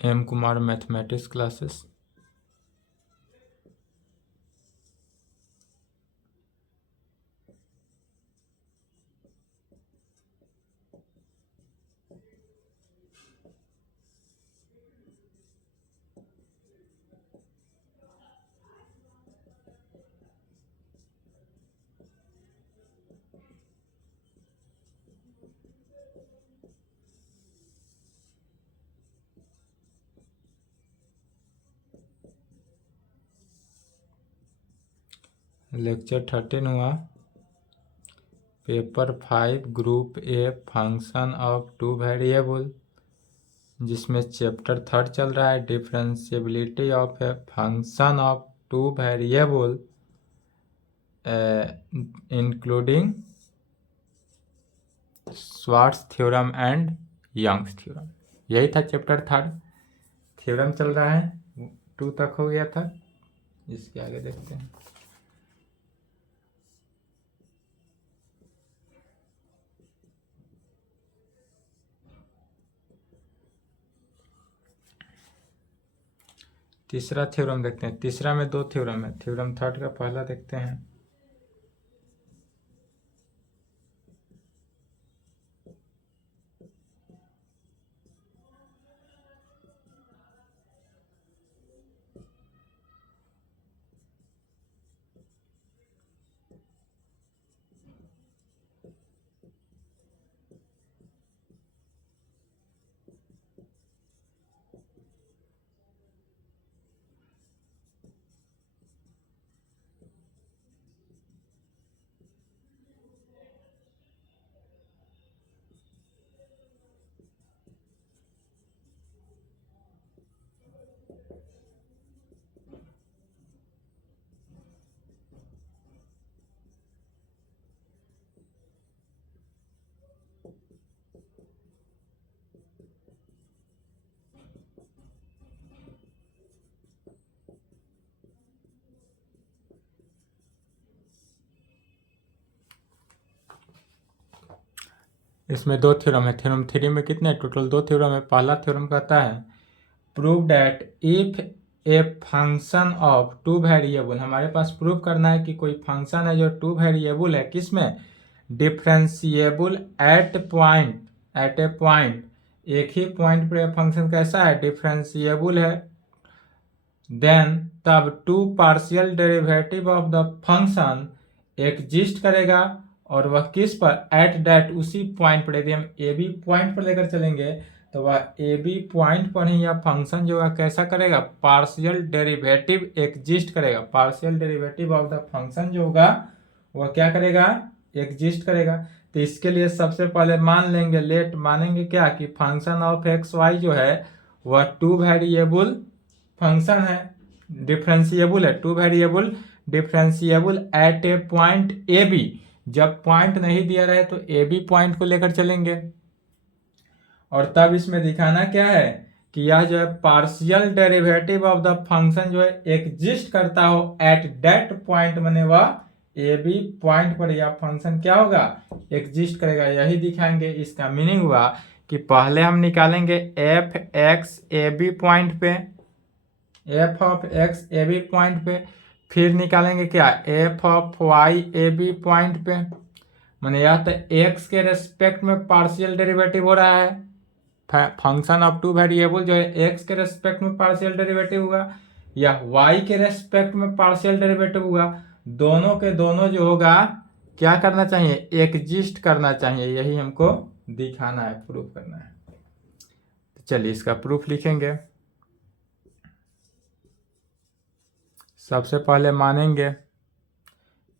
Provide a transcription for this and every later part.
M Kumar mathematics classes. Lecture 13 हुआ। Paper 5 group A function of two variable, जिसमें chapter 3 चल रहा है differentiability of a function of two variable including Schwarz theorem and Young's theorem. यही था chapter 3। Theorem चल रहा है, 2 तक हो गया था। इसके आगे देखते हैं। तीसरा थ्योरम देखते हैं। तीसरा में 2 थ्योरम है। थ्योरम 3 का पहला देखते हैं। इसमें 2 थ्योरम है। थ्योरम 3 में कितने टोटल 2 थ्योरम है। पहला थ्योरम कहता है prove that if A function of two variable, हमारे पास प्रूव करना है कि कोई फंक्शन है जो 2 वेरिएबल है, किसमें, डिफरेंशिएबल एट ए पॉइंट, एक ही पॉइंट पर फंक्शन कैसा है, डिफरेंशिएबल है, देन तब 2 partial derivative of the function exist करेगा। और वह किस पर, एट दैट, उसी पॉइंट पर। यदि हम ए बी पॉइंट पर लेकर चलेंगे तो वह ए बी पॉइंट पर ही यह फंक्शन जो है कैसा करेगा, पार्शियल डेरिवेटिव एग्जिस्ट करेगा। Partial derivative of the function जो होगा वह क्या करेगा, एग्जिस्ट करेगा। तो इसके लिए सबसे पहले मान लेंगे, लेट मानेंगे क्या, कि फंक्शन ऑफ एक्स वाई जो है वह 2 वेरिएबल फंक्शन है, डिफरेंशिएबल है, 2 variable differentiable at a point A B. जब पॉइंट नहीं दिया रहे तो ए बी पॉइंट को लेकर चलेंगे। और तब इसमें दिखाना क्या है कि यह जो है partial derivative of the function जो है एग्जिस्ट करता हो एट दैट पॉइंट, माने वह ए बी पॉइंट पर यह फंक्शन क्या होगा, एग्जिस्ट करेगा। यही दिखाएंगे। इसका मीनिंग हुआ कि पहले हम निकालेंगे F x A B point पे, F of X A B point पे, फिर निकालेंगे क्या, F of Y A B point पे। माने यह तो एक्स के रेस्पेक्ट में पार्शियल डेरिवेटिव हो रहा है, फंक्शन ऑफ 2 वेरिएबल जो है एक्स के रेस्पेक्ट में पार्शियल डेरिवेटिव हुआ या वाई के रेस्पेक्ट में पार्शियल डेरिवेटिव हुआ। दोनों के दोनों जो होगा क्या करना चाहिए, एग्जिस्ट करना चाहिए। यही हमको दिखाना है, प्रूफ करना है। तो चलिए इसका प्रूफ लिखेंगे। सबसे पहले मानेंगे,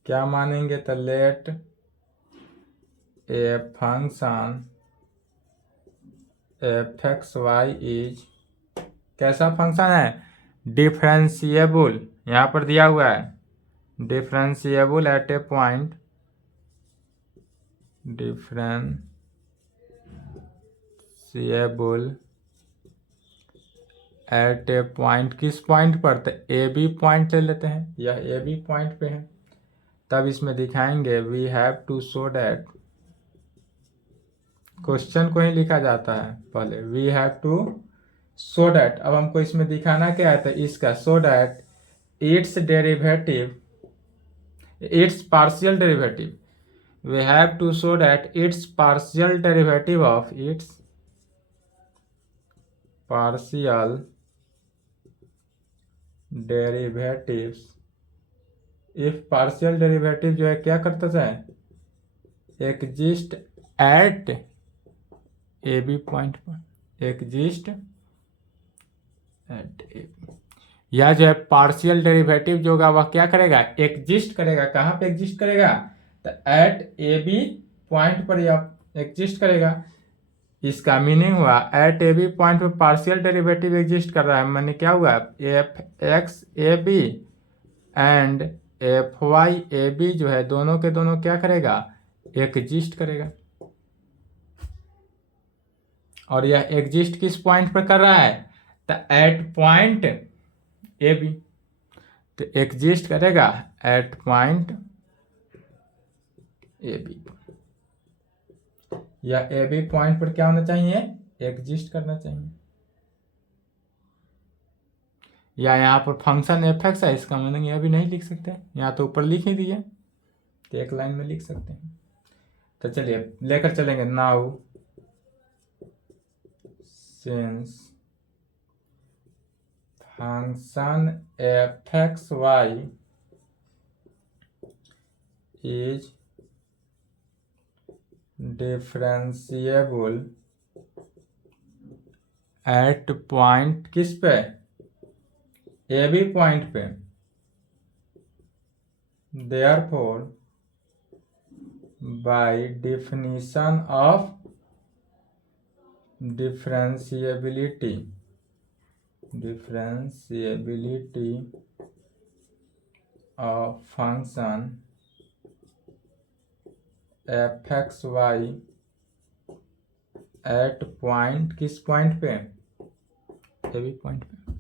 क्या मानेंगे, तो let a function F x Y is, कैसा फंक्शन है, डिफरेंशिएबल, यहाँ पर दिया हुआ है differentiable at a point, differentiable at a point, किस पॉइंट पर, तो ए बी पॉइंट ले लेते हैं, यह ए बी पॉइंट पे है। तब इसमें दिखाएंगे we have to show that, question को ही लिखा जाता है पहले, we have to so that, अब हमको इसमें दिखाना क्या है, तो इसका so that its derivative, its partial derivative, we have to show that its partial derivative of its partial derivatives, if partial derivative जो है क्या करता है, exist at A B point पर, exist at a, या जो है पार्शियल डेरिवेटिव जो होगा वह क्या करेगा, एग्जिस्ट करेगा, कहाँ पे एग्जिस्ट करेगा, तो एट ए बी पॉइंट पर यह एग्जिस्ट करेगा। इसका मीनिंग हुआ एट ए बी पॉइंट पर पार्शियल डेरिवेटिव एग्जिस्ट कर रहा है, मैंने क्या हुआ, F x A B and F Y A B जो है दोनों के दोनों क्या करेगा, एग्जिस्ट करेगा। और यह एग्जिस्ट किस पॉइंट पर कर रहा है, तो एट पॉइंट ए बी, तो एग्जिस्ट करेगा एट पॉइंट ए बी, या ए बी पॉइंट पर क्या होना चाहिए, एग्जिस्ट करना चाहिए। या यहाँ पर फंक्शन एफ एक्स है, इसका मतलब यह भी नहीं लिख सकते, यहाँ तो ऊपर लिख ही दिए, तो एक लाइन में लिख सकते हैं। तो चलिए लेकर चलेंगे, now since function F x Y is differentiable at point किस पे, ए बी पॉइंट पे, therefore by definition of differentiability of function F x Y at point किस पॉइंट पे, ए बी पॉइंट पे।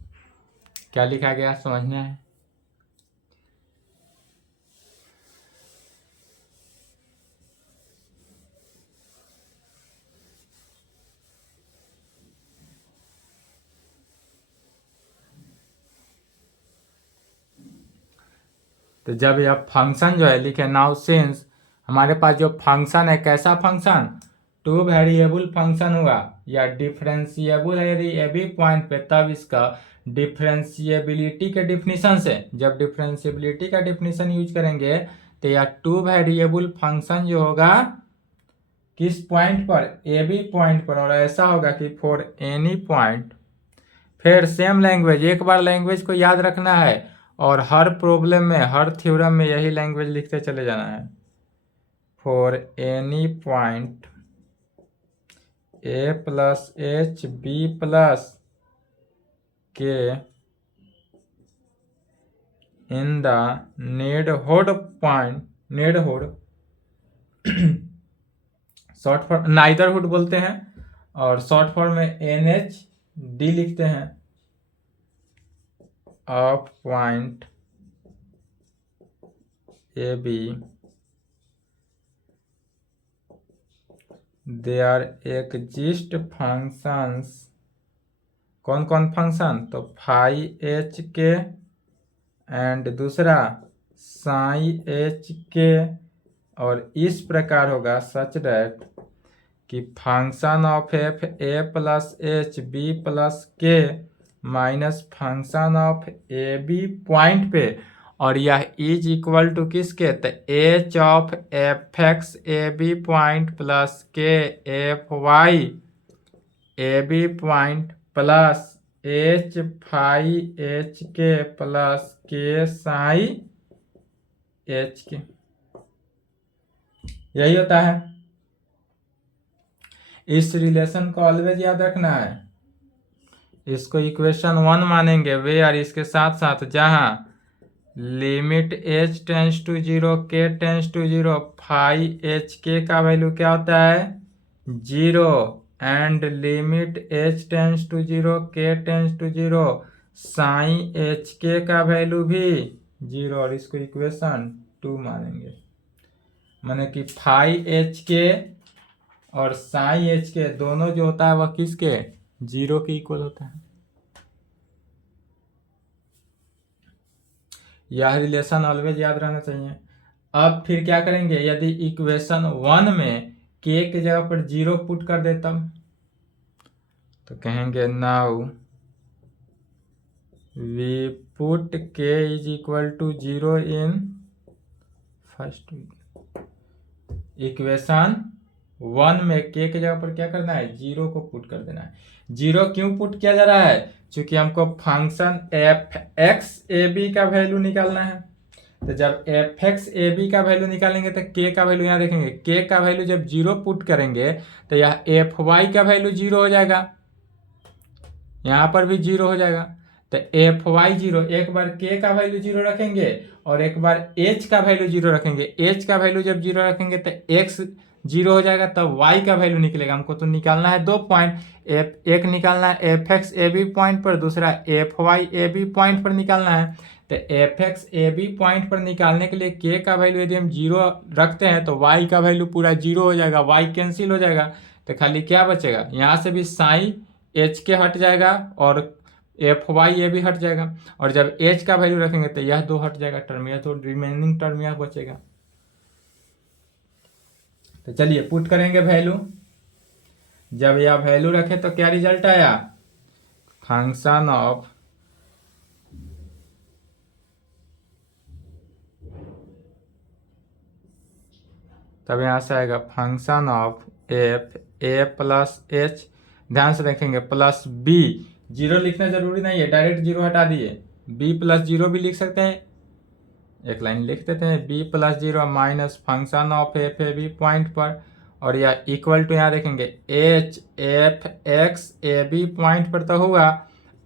क्या लिखा गया समझना है। तो जब यह फंक्शन जो है लिखे, नाउ सिंस हमारे पास जो फंक्शन है कैसा फंक्शन, टू वेरिएबल फंक्शन हुआ या डिफरेंशिएबल है यदि ए बी पॉइंट पे, तब इसका डिफरेंशिएबिलिटी के डिफिनीशन से, जब डिफरेंशिएबिलिटी का डिफिनीशन यूज करेंगे तो यह टू वेरिएबल फंक्शन जो होगा किस पॉइंट पर, ए बी पॉइंट पर, और ऐसा होगा कि फॉर एनी पॉइंट, फिर सेम लैंग्वेज, एक बार लैंग्वेज को याद रखना है और हर प्रॉब्लम में हर थ्योरम में यही लैंग्वेज लिखते चले जाना है। For any point A plus H B plus K in the neighbourhood point, neighbourhood short form neighbourhood बोलते हैं, और शॉर्ट फॉर्म में एन एच डी लिखते हैं, of point A B there exist functions, कौन कौन फंक्शन, तो फाई एच के एंड दूसरा साई एच के, और इस प्रकार होगा सच दैट कि function of F A plus H B plus के minus function of A B point पे, और यह इज इक्वल टू किसके, तो H of F x A B point plus के F Y A B point plus H phi H के plus के psi H के, यही होता है। इस रिलेशन को ऑलवेज याद रखना है, इसको इक्वेशन 1 मानेंगे वेयर, इसके साथ साथ जहां लिमिट एच टेंस टू 0 के टेंस टू 0 फाई एच के का वैल्यू क्या होता है 0, and limit H tends to 0 के टेंस टू 0 साई एच के का वैल्यू भी 0, और इसको इक्वेशन 2 मानेंगे। माने कि फाई एच के और साई एच के दोनों जो होता है वह किसके 0 के इक्वल होता है। यह रिलेशन ऑलवेज याद रहना चाहिए। अब फिर क्या करेंगे, यदि इक्वेशन 1 में के की जगह पर 0 पुट कर दे तब तो कहेंगे नाउ वी पुट के is equal to 0 in first equation 1 में के की जगह पर क्या करना है, 0 को पुट कर देना है। 0 क्यों पुट किया जा रहा है, क्योंकि हमको फंक्शन एफ एक्स ए बी का वैल्यू निकालना है। तो जब एफ एक्स ए बी का वैल्यू निकालेंगे तो के का वैल्यू यहाँ देखेंगे, के का वैल्यू जब 0 पुट करेंगे तो यह एफ वाई का वैल्यू 0 हो जाएगा, यहाँ पर भी 0 हो जाएगा। तो एफ वाई 0, एक बार के का वैल्यू 0 रखेंगे और एक बार एच का वैल्यू 0 रखेंगे। एच का वैल्यू जब 0 रखेंगे तो एक्स 0 हो जाएगा, तब वाई का वैल्यू निकलेगा। हमको तो निकालना है 2 पॉइंट, एक निकालना है F x A B point पर, दूसरा F Y A B point पर निकालना है। तो F x A B point पर निकालने के लिए के का वैल्यू यदि हम 0 रखते हैं तो वाई का वैल्यू पूरा 0 हो जाएगा, वाई कैंसिल हो जाएगा। तो खाली क्या बचेगा, यहाँ से भी साई एच के हट जाएगा और एफ वाई ये भी हट जाएगा, और जब एच का वैल्यू रखेंगे तो यह 2 हट जाएगा टर्म, यह तो रिमेनिंग टर्म यह बचेगा। तो चलिए पुट करेंगे वैल्यू। जब यह वैल्यू रखे तो क्या रिजल्ट आया, फंक्शन ऑफ तब यहाँ से आएगा function of F A plus H, ध्यान से देखेंगे, प्लस बी। 0 लिखना जरूरी नहीं है, डायरेक्ट 0 हटा दिए, बी प्लस 0 भी लिख सकते हैं, एक लाइन लिख देते हैं, B plus 0 minus function of F A B point पर, और यह इक्वल टू यहाँ देखेंगे H F x A B point पर तो हुआ,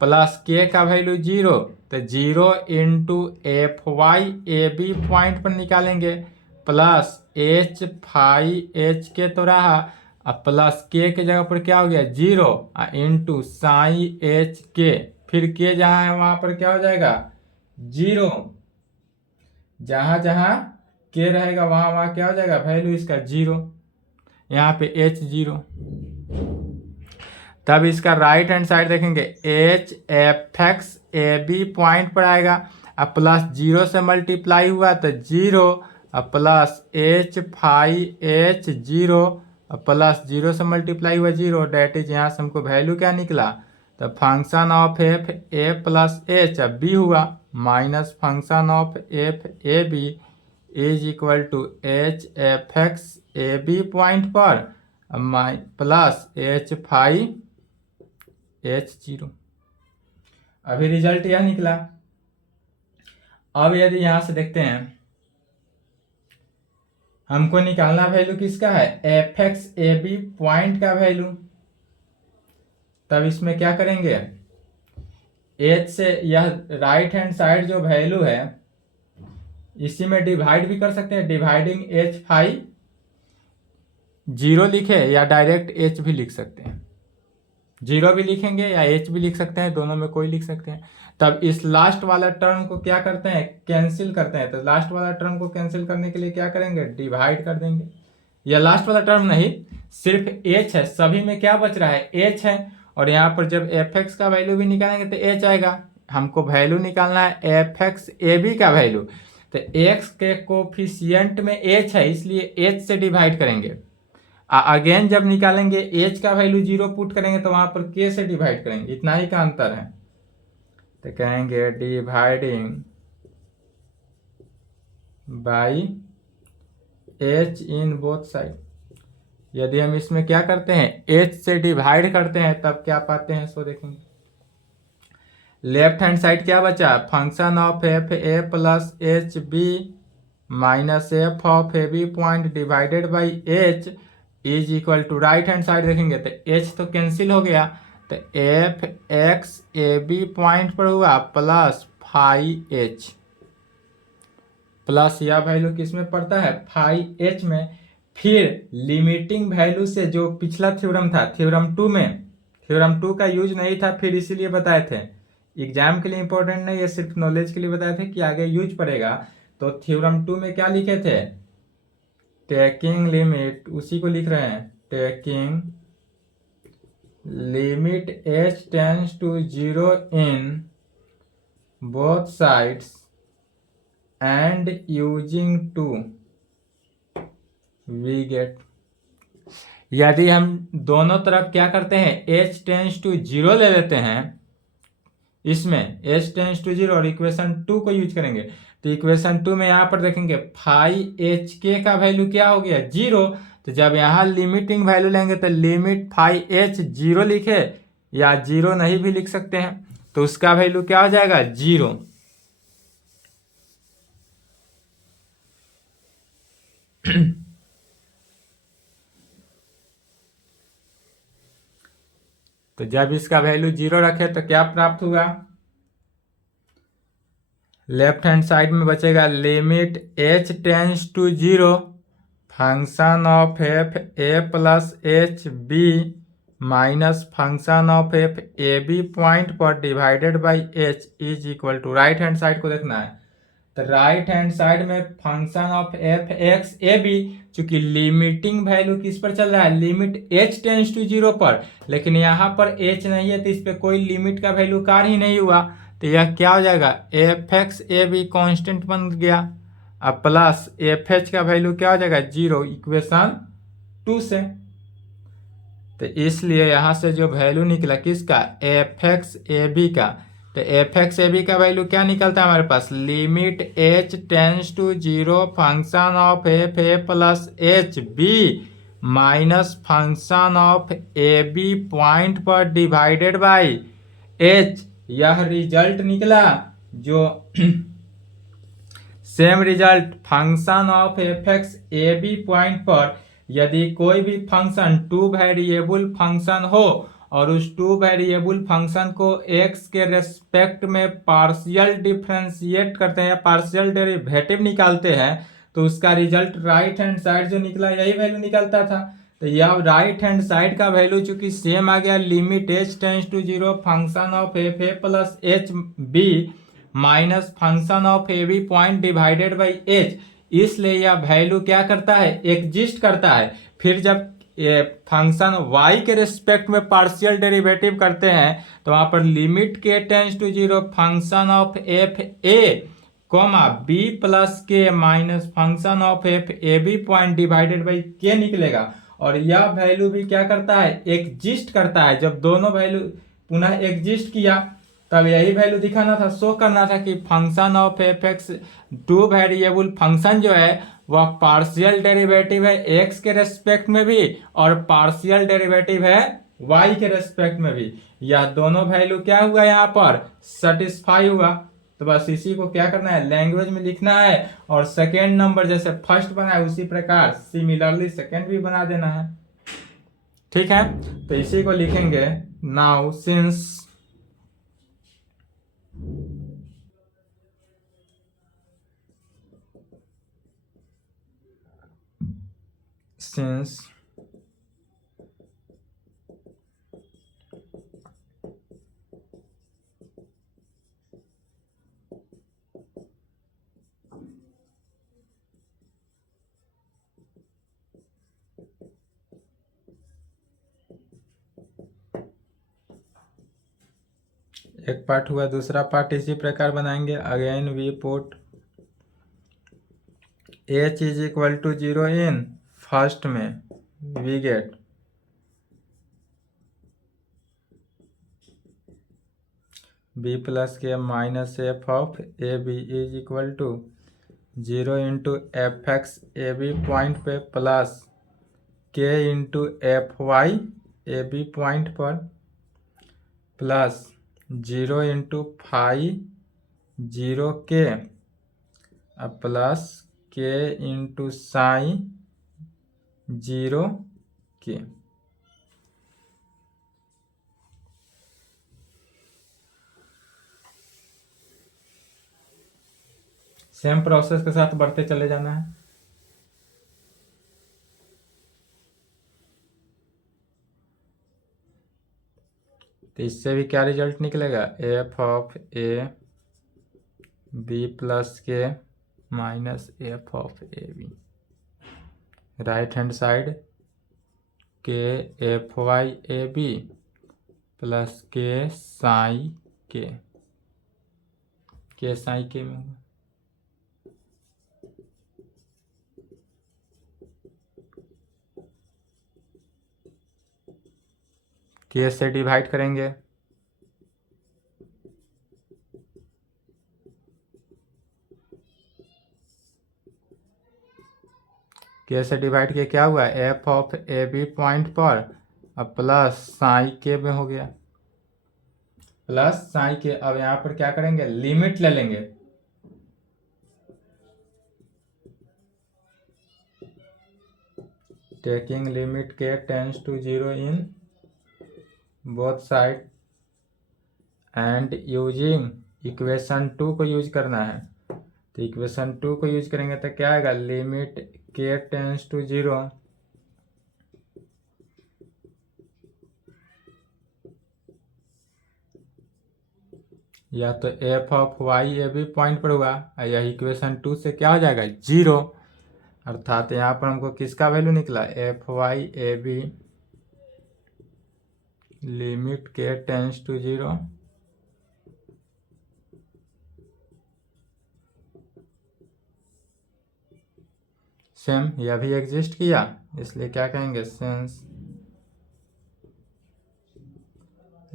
प्लस के का वैल्यू 0, तो 0 into F Y A B point पर निकालेंगे, प्लस एच फाई एच के तो रहा, अब प्लस के जगह पर क्या हो गया 0 इंटू साई एच के, फिर के जहाँ है वहाँ पर क्या हो जाएगा 0, जहाँ जहाँ के रहेगा वहाँ वहाँ क्या हो जाएगा वैल्यू इसका 0, यहाँ पे एच 0। तब इसका राइट हैंड साइड देखेंगे H F x A B point पर आएगा, अब प्लस 0 से मल्टीप्लाई हुआ तो 0, अब प्लस एच फाई एच 0, अब प्लस 0 से मल्टीप्लाई हुआ 0, डेट इज यहाँ से हमको वैल्यू क्या निकला, तो function of F A plus H, अब बी हुआ, minus function of F A B is equal to H F x A B point पर प्लस एच फाई एच 0। अभी रिजल्ट यह निकला। अब यदि यहां से देखते हैं, हमको निकालना वैल्यू किसका है, F x A B point का वैल्यू। तब इसमें क्या करेंगे, एच से यह राइट हैंड साइड जो वैल्यू है इसी में डिवाइड भी कर सकते हैं, डिवाइडिंग एच फाई 0 लिखे या डायरेक्ट एच भी लिख सकते हैं, 0 भी लिखेंगे या एच भी लिख सकते हैं, दोनों में कोई लिख सकते हैं। तब इस लास्ट वाला टर्म को क्या करते हैं, कैंसिल करते हैं। तो लास्ट वाला टर्म को कैंसिल करने के लिए क्या करेंगे, डिवाइड कर देंगे। या लास्ट वाला टर्म नहीं, सिर्फ एच है, सभी में क्या बच रहा है एच है, और यहाँ पर जब एफ एक्स का वैल्यू भी निकालेंगे तो एच आएगा। हमको वैल्यू निकालना है एफ एक्स ए बी का वैल्यू, तो एक्स के कोफिशियंट में एच है इसलिए एच से डिवाइड करेंगे। अगेन जब निकालेंगे एच का वैल्यू 0 पुट करेंगे तो वहां पर के से डिवाइड करेंगे, इतना ही का अंतर है। तो कहेंगे dividing by h in both side. यदि हम इसमें क्या करते हैं, एच से डिवाइड करते हैं तब क्या पाते हैं, सो देखेंगे। लेफ्ट हैंड साइड क्या बचा, function of F A plus H B minus F of A B point divided by H is equal to, right hand side देखेंगे तो एच तो कैंसिल हो गया, तो F x A B point पर हुआ प्लस फाई एच, प्लस यह value किस में पड़ता है, फाई एच में। फिर लिमिटिंग वैल्यू से जो पिछला थ्योरम था, थ्योरम 2 में, थ्योरम 2 का यूज नहीं था, फिर इसीलिए बताए थे, एग्जाम के लिए इंपॉर्टेंट नहीं है, सिर्फ नॉलेज के लिए बताए थे कि आगे यूज पड़ेगा। तो थ्योरम 2 में क्या लिखे थे, टेकिंग लिमिट, उसी को लिख रहे हैं, taking limit H tends to 0 in both sides and using 2 we get, यदि हम दोनों तरफ क्या करते हैं h टेंस टू 0 ले लेते हैं, इसमें h टेंस टू 0 और इक्वेशन 2 को यूज करेंगे, तो इक्वेशन 2 में यहाँ पर देखेंगे फाइव एच के का वैल्यू क्या हो गया 0। तो जब यहाँ लिमिटिंग वैल्यू लेंगे तो लिमिट फाइव एच 0 लिखे या 0 नहीं भी लिख सकते हैं, तो उसका वैल्यू क्या हो जाएगा 0। तो जब इसका वैल्यू 0 रखे तो क्या प्राप्त हुआ, लेफ्ट हैंड साइड में बचेगा limit h tends to 0 function of F A plus H B minus function of F A B point पर divided by H is equal to, right hand side को देखना है, तो राइट हैंड साइड में function of F x A B, चूंकि limiting value किस पर चल रहा है लिमिट h टेंस टू 0 पर, लेकिन यहाँ पर h नहीं है तो इस पर कोई लिमिट का वैल्यू कार्य ही नहीं हुआ, तो यह क्या हो जाएगा एफ एक्स ए बी कॉन्स्टेंट बन गया, अब प्लस एफ एच का वैल्यू क्या हो जाएगा 0 इक्वेशन 2 से। तो इसलिए यहाँ से जो वैल्यू निकला किसका एफ एक्स ए बी का, तो एफ एक्स ए बी का वैल्यू क्या निकलता है हमारे पास limit h tends to 0 function of F A plus H B minus function of A B point पर डिवाइडेड बाई h, यह रिजल्ट निकला जो same result function of F x A B point पर यदि कोई भी फंक्शन टू वेरिएबल फंक्शन हो और उस टू वेरिएबल फंक्शन को x के रेस्पेक्ट में पार्शियल डिफरेंशिएट करते हैं या पार्शियल डेरिवेटिव निकालते हैं, तो उसका रिजल्ट राइट हैंड साइड जो निकला यही वैल्यू निकलता था। तो यह राइट हैंड साइड का वैल्यू चूंकि सेम आ गया limit h tends to 0 function of F A plus H B minus function of A B point divided by H, इसलिए यह वैल्यू क्या करता है एग्जिस्ट करता है। फिर जब फंक्शन y के रिस्पेक्ट में पार्शियल डेरिवेटिव करते हैं तो वहां पर limit k tends to 0 function of F A comma B plus के minus function of F A B point divided by K निकलेगा, और यह वैल्यू भी क्या करता है एग्जिस्ट करता है। जब दोनों वैल्यू पुनः एग्जिस्ट किया तब यही वैल्यू दिखाना था, शो करना था कि function of F x two variable function जो है वह पार्शियल डेरिवेटिव है x के रेस्पेक्ट में भी और पार्शियल डेरिवेटिव है y के रेस्पेक्ट में भी, यह दोनों वैल्यू क्या हुआ यहाँ पर सेटिस्फाई हुआ। तो बस इसी को क्या करना है लैंग्वेज में लिखना है, और सेकेंड नंबर जैसे फर्स्ट बना है उसी प्रकार सिमिलरली सेकेंड भी बना देना है, ठीक है। तो इसी को लिखेंगे नाउ since एक पार्ट हुआ, दूसरा पार्ट इसी प्रकार बनाएंगे। Again we put h is equal to 0 in first में वी गेट b प्लस के minus F of A B is equal to 0 into f x A B point पे plus k into F Y A B point पर plus 0 into five 0 k plus k into sine 0 के। Same process के साथ बढ़ते चले जाना है। तो इससे भी क्या रिजल्ट निकलेगा F of A B plus के minus F of A B, right hand side के एफ वाई ए बी प्लस के साई के साई के में होगा। के से डिवाइड करेंगे, के से डिवाइड किया क्या हुआ, f of A B point पर अब प्लस साई के में हो गया, प्लस साई के। अब यहाँ पर क्या करेंगे, लिमिट ले लेंगे, टेकिंग लिमिट के tends to 0 in both side and using equation 2 को यूज करना है। तो इक्वेशन 2 को यूज करेंगे तो क्या आएगा, लिमिट के टेंस टू 0 या तो f of Y A B point पर हुआ, यह इक्वेशन 2 से क्या हो जाएगा, 0। अर्थात यहाँ पर हमको किसका वैल्यू निकला, एफ वाई ए बी लिमिट के टेंस टू 0 सेम, यह भी एग्जिस्ट किया, इसलिए क्या कहेंगे, सेंस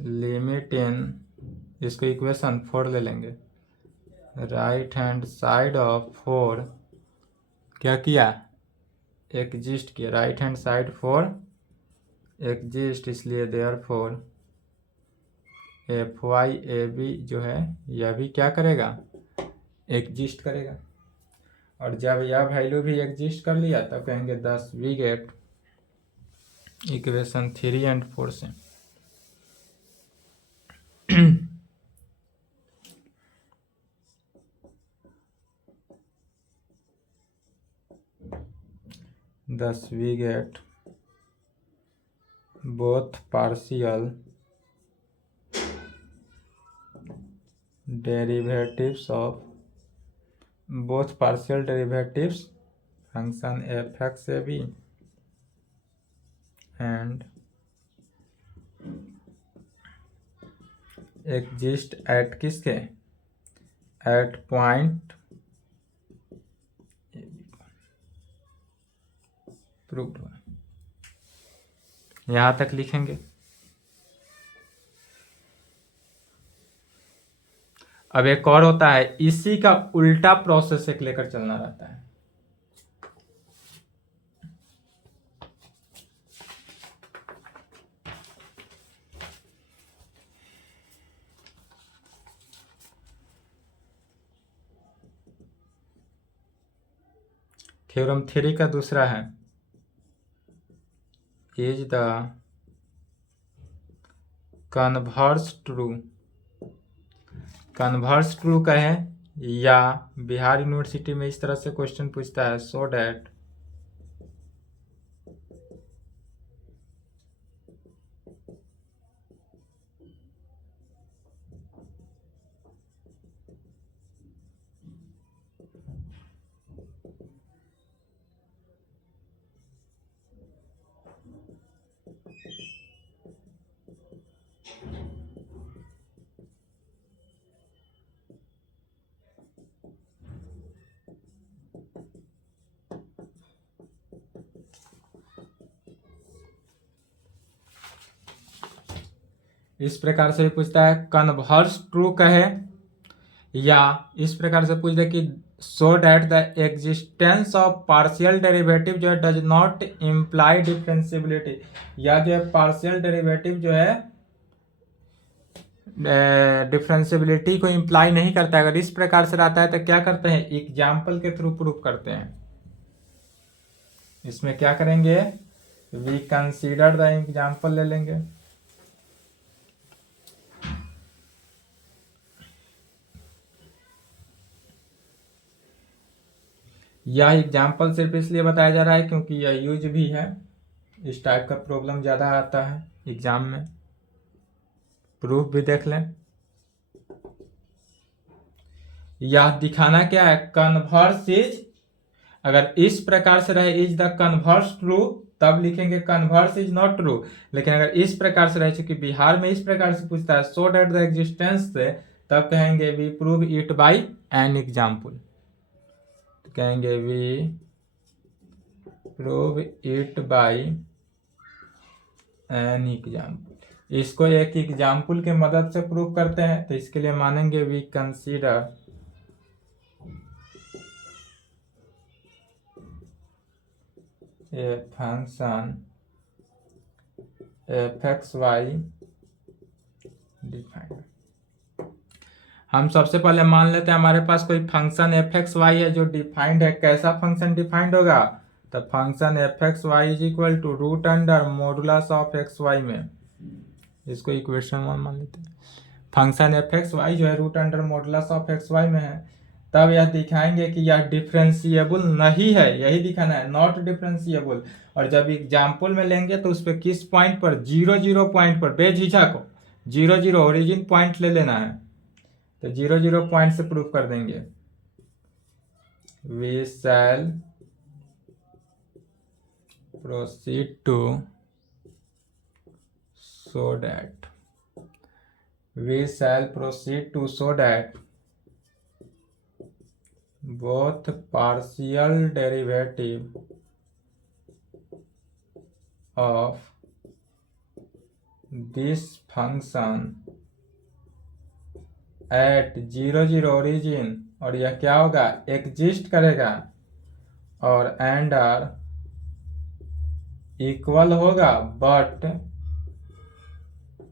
लिमिट इन, इसको इक्वेशन 4 ले लेंगे, राइट हैंड साइड ऑफ 4 क्या किया, एग्जिस्ट किया, राइट हैंड साइड 4 एग्जिस्ट, इसलिए therefore f Y A B जो है यह भी क्या करेगा, एग्जिस्ट करेगा। और जब यह वैल्यू भी एग्जिस्ट कर लिया तब कहेंगे दस वी गेट इक्वेशन 3 एंड 4 से। thus we get both partial derivatives of both partial derivatives function f(x) a b and exist at किसके, at point प्रूव्ड हुआ। यहां तक लिखेंगे। अब एक और होता है, इसी का उल्टा प्रोसेस एक लेकर चलना रहता है। थ्योरम 3 का दूसरा है, is the converse true, converse true कहे या बिहार यूनिवर्सिटी में इस तरह से क्वेश्चन पूछता है, सो डैट इस प्रकार से भी पूछता है, कन्वर्स ट्रू कहे या इस प्रकार से पूछता है कि so that the existence of partial derivative जो है डज नॉट इम्प्लाई डिफरेंशियबिलिटी, या जो है पार्शियल डेरिवेटिव जो है डिफरेंशियबिलिटी को इम्प्लाई नहीं करता है। अगर इस प्रकार से रहता है तो क्या करते हैं, एग्जाम्पल के थ्रू प्रूफ करते हैं। इसमें क्या करेंगे, वी कंसीडर द एग्जाम्पल ले लेंगे। यह एग्जाम्पल सिर्फ इसलिए बताया जा रहा है क्योंकि यह यूज भी है, इस टाइप का प्रॉब्लम ज़्यादा आता है एग्जाम में। प्रूफ भी देख लें। यह दिखाना क्या है, कन्वर्स इज, अगर इस प्रकार से रहे इज द कन्वर्स ट्रू तब लिखेंगे कन्वर्स इज नॉट ट्रू, लेकिन अगर इस प्रकार से रहे, चूंकि बिहार में इस प्रकार से पूछता है सो डेट द एग्जिस्टेंस से, तब कहेंगे we prove it by an example, कहेंगे we prove it by an example. इसको एक एग्जाम्पल के मदद से प्रूव करते हैं। तो इसके लिए मानेंगे we consider a function F x y defined. हम सबसे पहले मान लेते हैं हमारे पास कोई फंक्शन एफ एक्स वाई है जो डिफाइंड है। कैसा फंक्शन डिफाइंड होगा? तो function F x Y is equal to root under modulus of x y में, इसको इक्वेशन 1 मान लेते हैं। फंक्शन एफ एक्स वाई जो है root under modulus of x y में है। तब यह दिखाएंगे कि यह डिफरेंशिएबल नहीं है, यही दिखाना है, नॉट डिफरेंशिएबल। और जब एग्जाम्पल में लेंगे तो उस पर किस पॉइंट पर, 0 0 पॉइंट पर बेझिझक 0 0 ओरिजिन पॉइंट ले लेना है। तो 0 0 पॉइंट से प्रूफ कर देंगे। We shall proceed to so that we shall proceed to so that both partial derivative of this function at 0 0 origin, और यह क्या होगा, एग्जिस्ट करेगा और एंड आर इक्वल होगा, but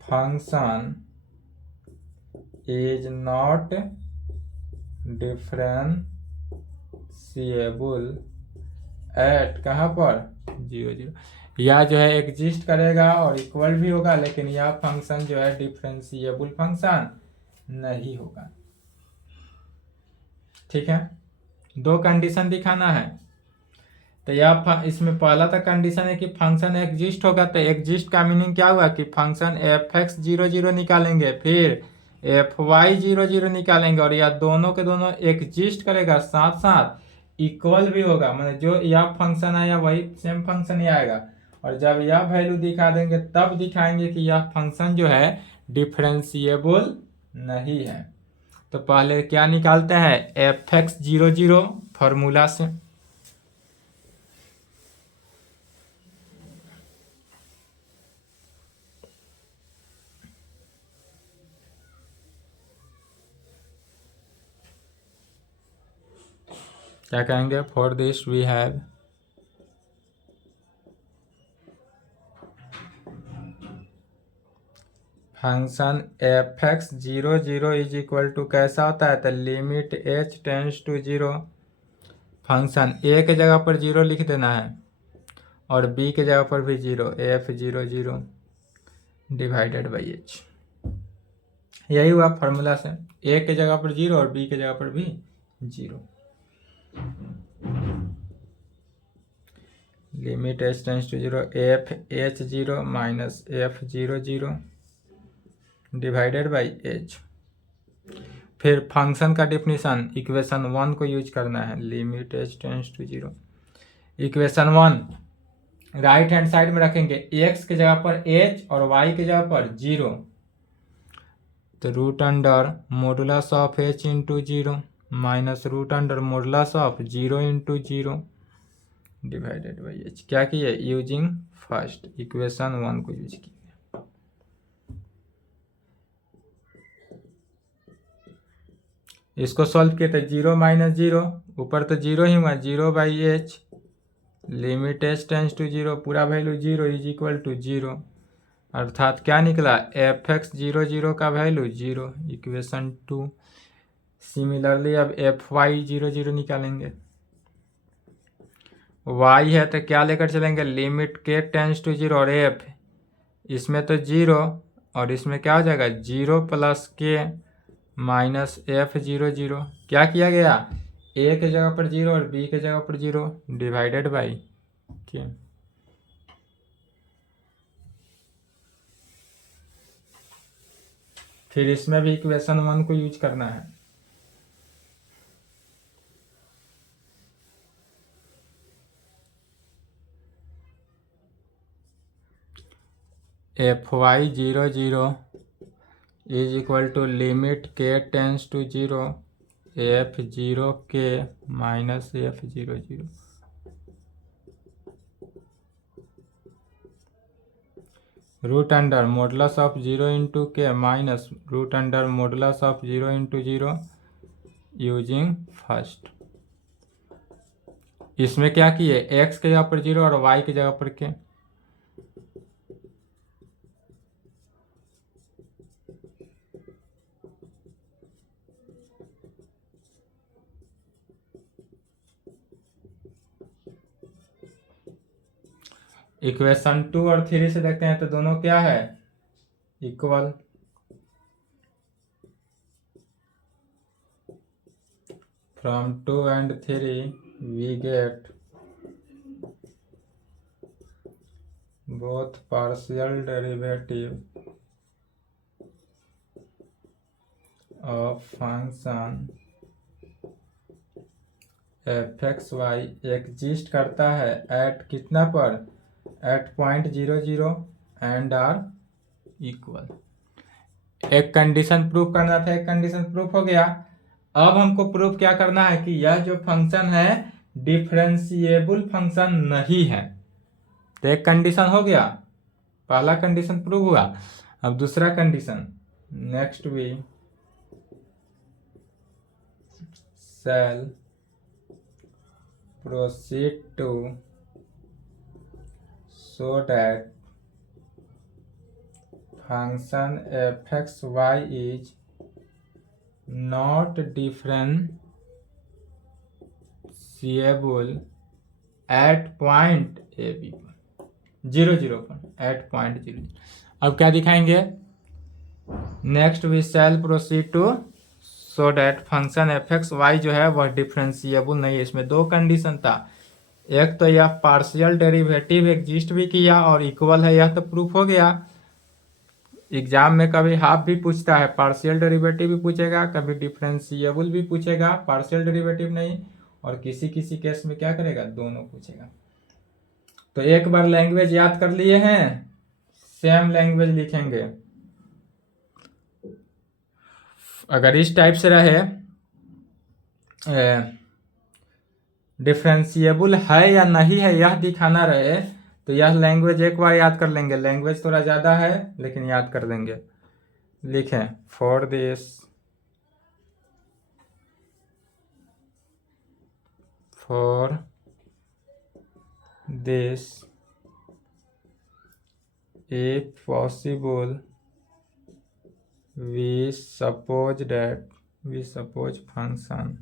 function is not differentiable eight, कहाँ पर, 0 0। यह जो है एग्जिस्ट करेगा और इक्वल भी होगा, लेकिन यह फंक्शन जो है डिफरेंशिएबल फंक्शन नहीं होगा। ठीक है, दो कंडीशन दिखाना है। तो यह इसमें पहला तो कंडीशन है कि फंक्शन एग्जिस्ट होगा। तो एग्जिस्ट का मीनिंग क्या हुआ कि फंक्शन एफ एक्स 0 0 निकालेंगे, फिर एफ वाई 0 0 निकालेंगे, और यह दोनों के दोनों एग्जिस्ट करेगा, साथ साथ इक्वल भी होगा। मतलब जो यह फंक्शन आया वही सेम फंक्शन ही आएगा। और जब यह वैल्यू दिखा देंगे तब दिखाएंगे कि यह फंक्शन जो है डिफरेंशिएबल नहीं है। तो पहले क्या निकालते हैं, एफ एक्स 0 0 फॉर्मूला से। क्या कहेंगे, for this we have function F x 0 0 is equal to कैसा होता है, तो limit H tends to 0। Function A के जगह पर 0 लिख देना है और बी के जगह पर भी 0, एफ 0 0 डिवाइडेड बाई एच। यही हुआ फॉर्मूला से, ए के जगह पर 0 और बी के जगह पर भी 0। Limit H tends to 0 f h 0 minus F 0 0 divided by h. फिर फंक्शन का डिफिनीशन इक्वेशन 1 को यूज करना है, limit H tends to 0। Equation 1 right hand side में रखेंगे, x के जगह पर h और y के जगह पर 0। तो root under modulus of h into 0 minus root under modulus of 0 into 0 divided by h। क्या किया, यूजिंग फर्स्ट इक्वेशन 1 को यूज किया। इसको सॉल्व किए थे, 0 माइनस 0, ऊपर तो 0 ही हुआ, 0 by h, limit H tends to 0, पूरा वैल्यू 0 इज इक्वल टू 0। अर्थात क्या निकला, एफ एक्स 0 0 का वैल्यू 0, इक्वेशन 2। सिमिलरली अब एफ वाई 0 0 निकालेंगे। वाई है तो क्या लेकर चलेंगे, लिमिट के टेंस टू 0 और एफ, इसमें तो 0 और इसमें क्या हो जाएगा, 0 प्लस के माइनस एफ 0 0। क्या किया गया, ए के जगह पर 0 और बी के जगह पर 0 डिवाइडेड बाई के। फिर इसमें भी इक्वेशन 1 को यूज करना है। F Y 0 0 is equal to limit के tends to 0 F 0 K minus F 0 0 root under modulus of 0 into K minus root under modulus of 0 into 0 using first. इसमें क्या किए, x के जगह पर 0 और y की जगह पर के। इक्वेशन 2 और 3 से देखते हैं तो दोनों क्या है, equal. From 2 and 3 we get both partial derivative of function fxy exist करता है एट कितना पर, at point 0 0 and are equal. एक कंडीशन प्रूफ करना था, एक कंडीशन प्रूफ हो गया। अब हमको प्रूफ क्या करना है कि यह जो फंक्शन है डिफरेंशिएबल फंक्शन नहीं है। तो एक कंडीशन हो गया, पहला कंडीशन प्रूव हुआ। अब दूसरा condition, next we shall proceed to show that function fxy is not differentiable at point a b 0 0 पर, एट पॉइंट 0। अब क्या दिखाएंगे, next we shall proceed to so that function F x y जो है वह डिफरेंशिएबल नहीं है। इसमें दो कंडीशन था, एक तो यह पार्शियल डेरिवेटिव एग्जिस्ट भी किया और इक्वल है, यह तो प्रूफ हो गया। एग्जाम में कभी हाफ भी पूछता है, पार्शियल डेरिवेटिव भी पूछेगा, कभी डिफरेंशिएबल भी पूछेगा, पार्शियल डेरिवेटिव नहीं, और किसी किसी केस में क्या करेगा, दोनों पूछेगा। तो एक बार लैंग्वेज याद कर लिए हैं, सेम लैंग्वेज लिखेंगे। अगर इस टाइप से रहे डिफरेंशिएबल है या नहीं है यह दिखाना रहे, तो यह लैंग्वेज एक बार याद कर लेंगे। लैंग्वेज थोड़ा ज़्यादा है लेकिन याद कर देंगे। लिखें for this if possible we suppose function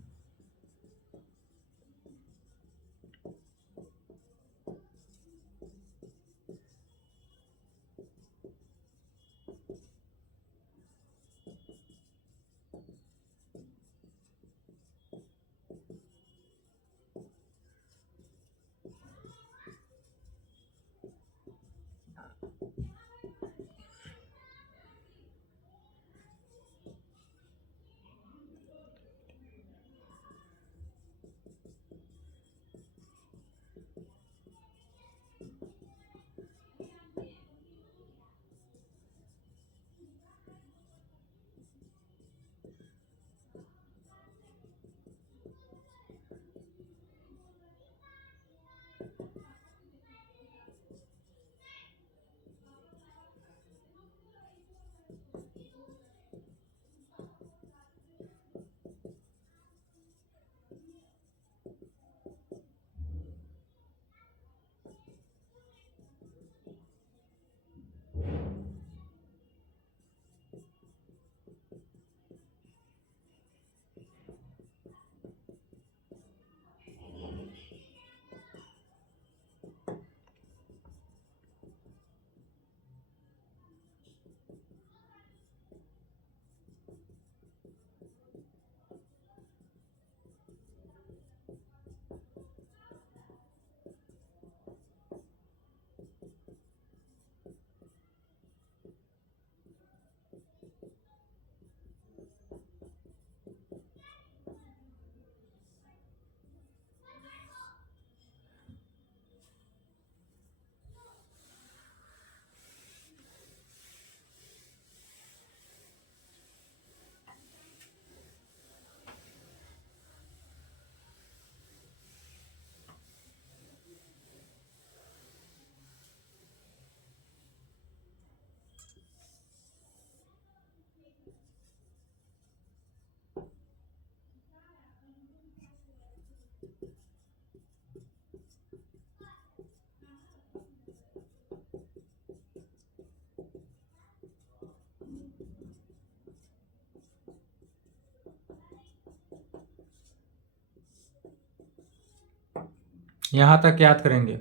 यहाँ तक याद करेंगे।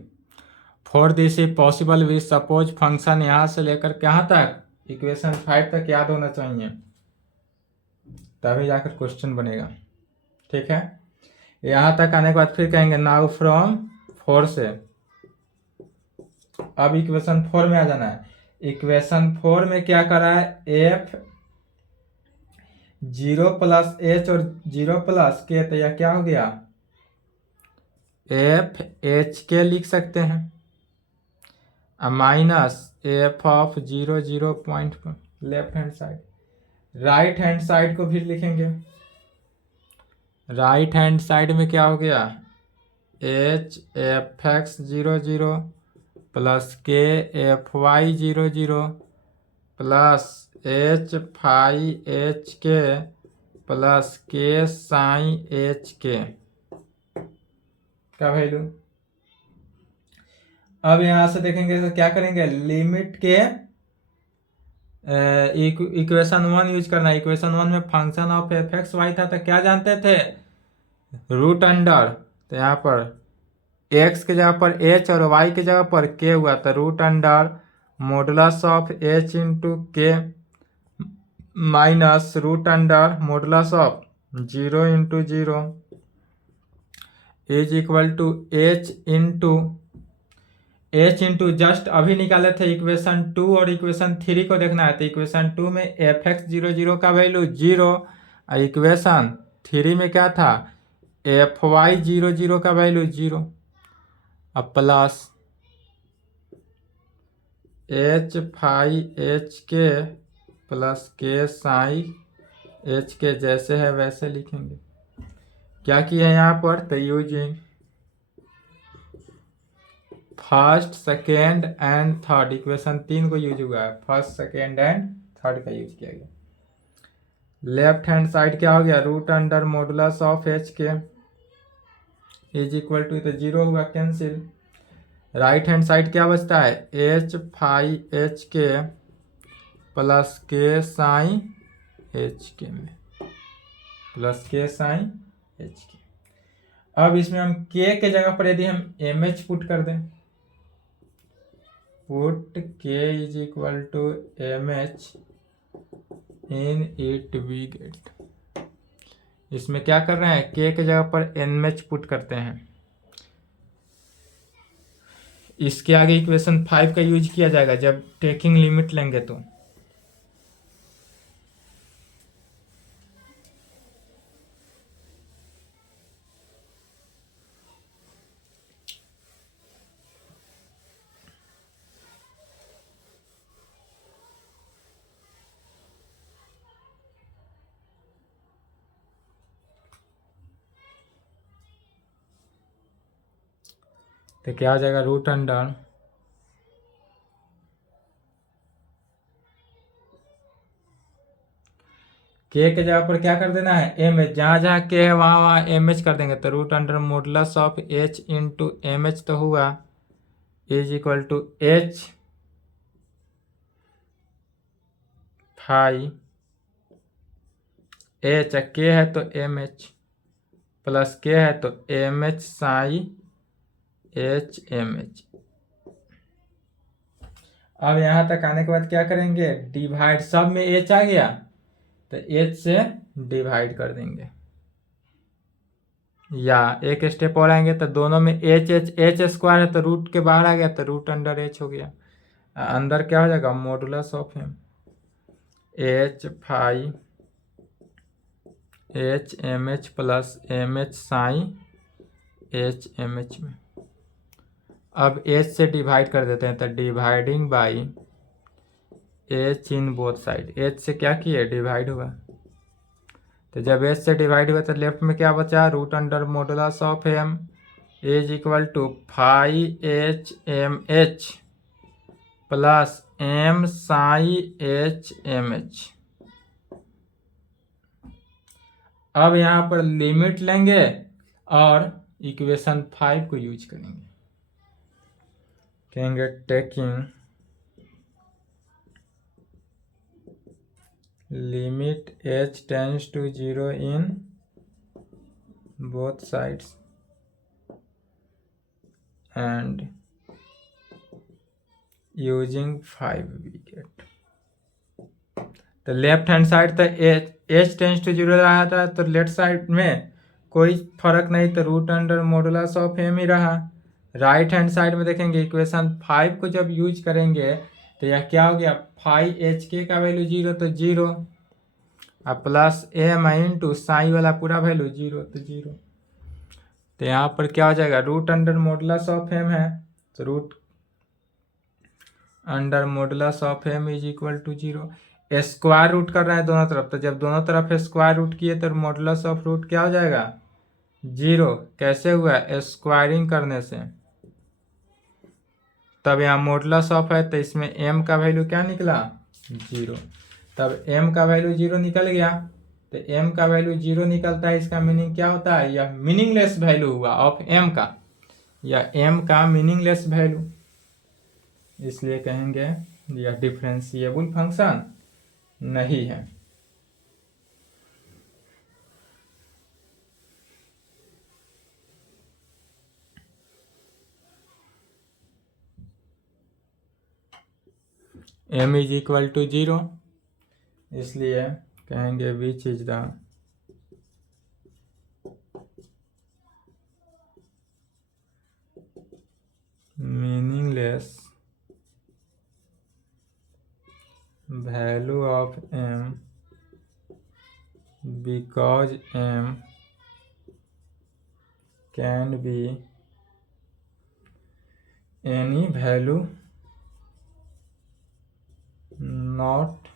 For this is possible with suppose function यहाँ से लेकर कहाँ तक, इक्वेशन 5 तक याद होना चाहिए, तभी जाकर क्वेश्चन बनेगा। ठीक है, यहाँ तक आने के बाद फिर कहेंगे नाउ फ्रॉम 4 से। अब इक्वेशन 4 में आ जाना है। इक्वेशन 4 में क्या करा है, एफ 0 प्लस एच और 0 प्लस के, तो यह क्या हो गया, एफ एच के लिख सकते हैं, minus F of 0 0 point left hand side. Right hand side को फिर लिखेंगे। राइट हैंड साइड में क्या हो गया, एच एफ एक्स 0 0 प्लस के F Y 0 0 plus H phi H के प्लस के साई एच के का वैल्यू। अब यहां से देखेंगे तो क्या करेंगे, लिमिट के इक्वेशन 1 यूज करना है। इक्वेशन 1 में function of F x y था, तो क्या जानते थे, रूट अंडर, तो यहाँ पर x के जगह पर h और y के जगह पर k हुआ, तो root under modulus of h into K minus root under modulus of 0 into 0 is equal to h into just अभी निकाले थे इक्वेशन 2 और इक्वेशन 3 को देखना है। तो इक्वेशन 2 में एफ एक्स 0 0 का वैल्यू 0 और इक्वेशन 3 में क्या था, एफ वाई 0 0 का वैल्यू 0, अब प्लस एच फाई एच के प्लस के साई एच के, जैसे है वैसे लिखेंगे। क्या किया है यहाँ पर, तो using first second and third, equation 3 को यूज हुआ है, फर्स्ट सेकेंड एंड थर्ड का यूज किया गया। लेफ्ट हैंड साइड क्या हो गया, root under modulus of h k is equal to, तो 0 हुआ कैंसिल। राइट हैंड साइड क्या बचता है, एच फाई एच के प्लस के साई एच के में प्लस के साई एच के। अब इसमें हम के जगह पर यदि हम एम एच पुट कर दें, पुट के is equal to m h in it we get, इसमें क्या कर रहे हैं, के जगह पर एम एच पुट करते हैं। इसके आगे इक्वेशन 5 का यूज किया जाएगा जब टेकिंग लिमिट लेंगे तो। तो क्या आ जाएगा, रूट अंडर के जगह पर क्या कर देना है, एम एच, जहाँ जहाँ के है वहाँ वहाँ एम एच कर देंगे। तो root under modulus of h into m h तो हुआ is equal to h phi H, k है तो एम एच प्लस के है तो m h psi h m h. अब यहाँ तक आने के बाद क्या करेंगे, डिवाइड, सब में एच आ गया तो एच से डिवाइड कर देंगे, या एक स्टेप और आएंगे तो दोनों में एच स्क्वायर है तो रूट के बाहर आ गया तो रूट अंडर एच हो गया। अंदर क्या हो जाएगा, modulus of m h phi h m h plus m h psi h m h में। अब एच से डिवाइड कर देते हैं तो dividing by h in both side, h से क्या किए, डिवाइड हुआ, तो जब एच से डिवाइड हुआ तो लेफ्ट में क्या बचा, root under modulus of m is equal to phi h m h plus m psi h m h. अब यहाँ पर लिमिट लेंगे और इक्वेशन 5 को यूज करेंगे। कहेंगे taking limit h tends to 0 in both sides and using 5 we get. तो left hand side तो h टेंड्स टू 0 रहा था, तो लेफ्ट साइड में कोई फर्क नहीं, तो root under modulus of m ही रहा। राइट हैंड साइड में देखेंगे इक्वेशन 5 को जब यूज करेंगे तो यह क्या हो गया, 5hk का वैल्यू 0 तो 0, अब प्लस m इंटू साई वाला पूरा वैल्यू 0 तो 0। तो यहाँ पर क्या हो जाएगा, root under modulus of m है, तो root under modulus of m is equal to 0। Square root कर रहा है दोनों तरफ, तो जब दोनों तरफ स्क्वायर रूट किए तो मॉडुलस ऑफ रूट क्या हो जाएगा, 0। कैसे हुआ, स्क्वायरिंग करने से। तब यहाँ मॉडुलस ऑफ है तो इसमें m का वैल्यू क्या निकला, 0। तब m का वैल्यू 0 निकल गया, तो m का वैल्यू 0 निकलता है, इसका मीनिंग क्या होता है, यह मीनिंगलेस वैल्यू हुआ ऑफ m का, या m का मीनिंगलेस वैल्यू, इसलिए कहेंगे यह डिफरेंशिएबल फंक्शन नहीं है। m इज इक्वल टू 0, इसलिए कहेंगे which is the meaningless value of m because m can be any value not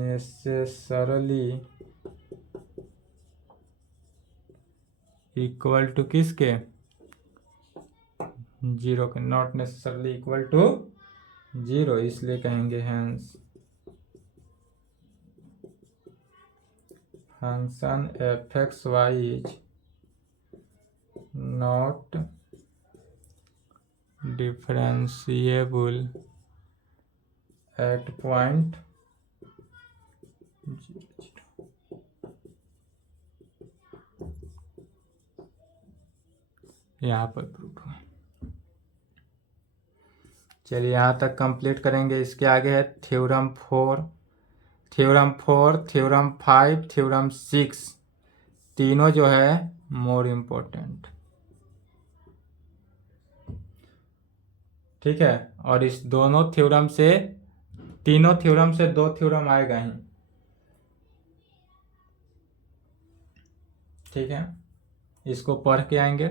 necessarily equal to किसके, 0 के, नॉट नेसेसरली इक्वल टू 0, इसलिए कहेंगे hence function fxy is not differentiable at point 0, 0। यहाँ पर proof हुआ। चलिए यहाँ तक कंप्लीट करेंगे, इसके आगे है थ्योरम 4, थ्योरम 4, थ्योरम 5, थ्योरम 6, तीनों जो है मोर इम्पोर्टेंट, ठीक है। और इस दोनों थ्योरम से, तीनों थ्योरम से 2 थ्योरम आएगा ही, ठीक है, इसको पढ़ के आएंगे।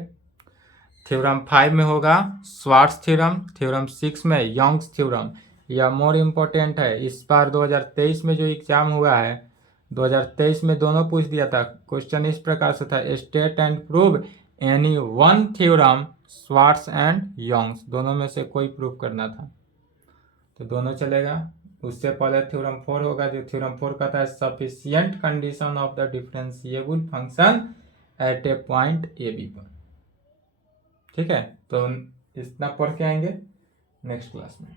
थ्योरम 5 में होगा स्वार्ट्स थ्योरम, थ्योरम 6 में यंग्स थ्योरम। यह मोर इम्पोर्टेंट है, इस बार 2023 में जो एग्जाम हुआ है, 2023 में दोनों पूछ दिया था। क्वेश्चन इस प्रकार से था, state and prove any one theorem Schwarz's and Young's, दोनों में से कोई प्रूव करना था, तो दोनों चलेगा। उससे पहले थ्योरम 4 होगा, जो थ्योरम 4 कहता है sufficient condition of the differentiable function at a point A b पर, ठीक है। तो इतना पढ़ के आएंगे नेक्स्ट क्लास में।